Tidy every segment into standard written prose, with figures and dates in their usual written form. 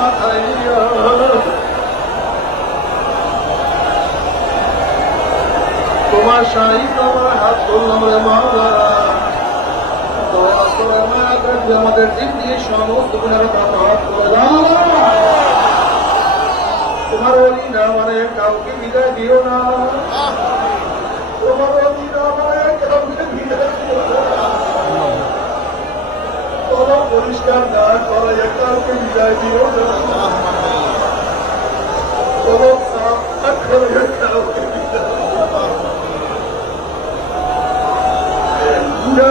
মাথায় নিয়া তোমার সাহিত্য আমার হাত করলাম রে মাওলা। আমাদের জিন্দি সমস্ত গুণের মাফ করে দাও। তোমার ওলি না মানে কাউকে বিদায় দিও না। তোমার ওলি না মানে কাউকে বিদায় দিও না। তোমার পরিষ্কার না করাইয়া কাউকে বিদায় দিও না। তোমার সাফ না করাইয়া কাউকে বিদায় দিও না।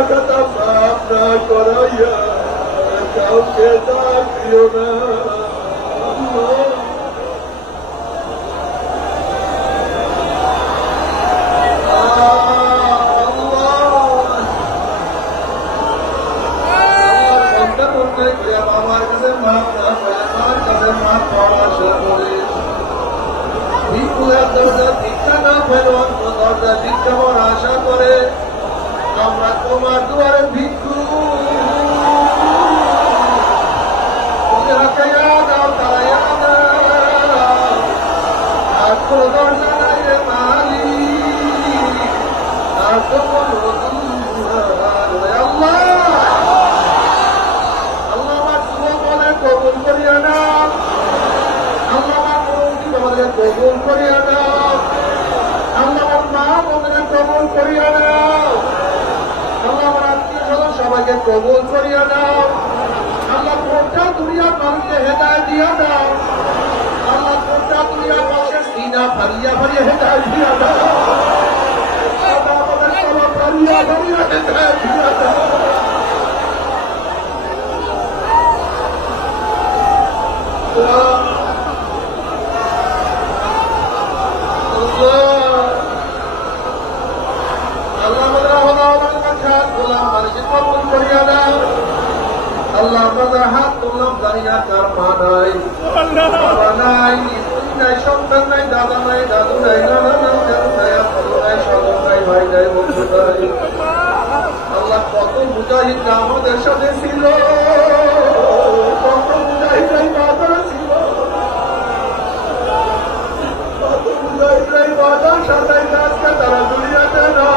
কথা মাফ না করাইয়া কাউকে ডাক দিও না। আমার কাছে মাফ না করে আমার কাছে মাফ পাওয়ার আশা করে ভিক্ষুকের দরজা ভিক্ষা না পেল অন্য দরজা ভিক্ষা পাওয়ার আশা করে আমরা তোমার দুয়ারে ভিক্ষু। আর কোনো দরজা নাই রে মালিক, আর তো কোনো আল্লাহ আল্লাহ আমার যুবক বলে কবুল করিয়া নাও। আল্লাহ আমার মুরব্বী বলে কবুল করিয়া নাও। আল্লাহ আমার মা বলে কবুল করিয়া নাও। আল্লাহ আমার আত্মীয় স্বজন সবাইকে কবুল করিয়া দাও। আল্লাহ গোটা দুনিয়ার মানুষকে হেদায়েত দিয়া দাও। আল্লাহ গোটা দুনিয়ার মানুষের সিনা ফারিয়া ফারিয়া হেদায়েত দিয়া দাও। আল্লাহ আমাদের সবার ফারিয়া ফারিয়া হেদায়েত দিয়া দাও। আল্লাহ আমাদের হাত তুললাম জানিয়া কার মা নাই, বাবা নাই, স্ত্রী নাই, সন্তান নাই, দাদা নাই, দাদু নাই, নানা নাই, দাদু নাই, আপন নাই, সদর নাই, ভাই নাই, বন্ধু নাই। আল্লাহ কত মুজাহিদ আমাদের সাথে ছিল, কত মুজাহিদ বাজার ছিল, কত মুজাহিদ বাজার সাথে আজকে তারা দুনিয়াতে না।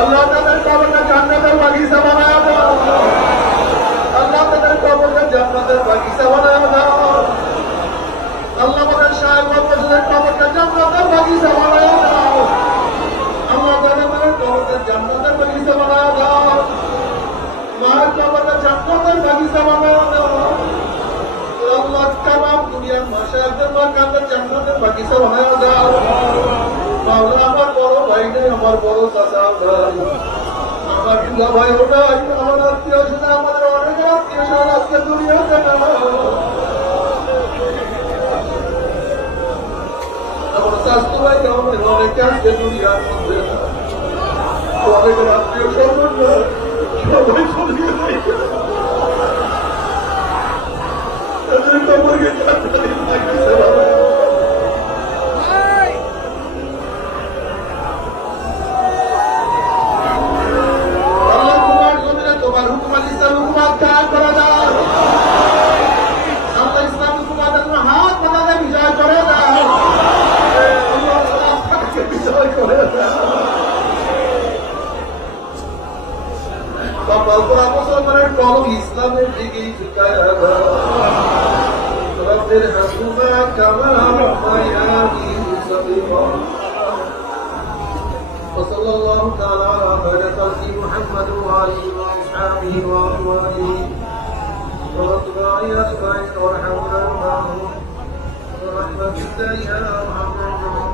আল্লাহ তাদের কবরকে জান্নাতের বাগিচা বানায় দাও। আল্লাহ তাদের কবরকে জান্নাতের বাগিচা বানায় দাও। আল্লাহ আমাদের সাহেব বাচ্চাদের কবরকে জান্নাতের বাগিচা বানায় দাও। আল্লাহ তাদের কবরকে জান্নাতের বাগিচা বানায় দাও। মায়ের কবরকে জান্নাতের বাগিচা বানায় দাও। আল্লাহ তামাম দুনিয়ার মাশায়েখদের মাকানকে জান্নাতের বাগিচা বানায় দাও। মাওলা আমার বড় ভাই নেই, আমার বড় চাচা ভাই, আমার দুলা ভাইও নাই, আমার আত্মীয় স্বজন, আমাদের অনেক আত্মীয় স্বজন আজকে দুনিয়াতে না। আমার স্বাস্থ্য ভাই আমাদের অনেকে আজকে দুনিয়ার মধ্যে না। অনেক আত্মীয় স্বজন সবাই চলিয়ে যায়। তাদের কবরকে জান্নাতের বাগিচা বানায়। ইসলামের দিকেই ঝুঁকায় রব্বির হাসুমা কামা রাব্বায়ানি সগীরা। وصلى الله تعالى على خير خلقه محمد وآله وأصحابه وأزواجه وأتباعه أجمعين وارحمنا معهم برحمتك يا أرحم الراحمين.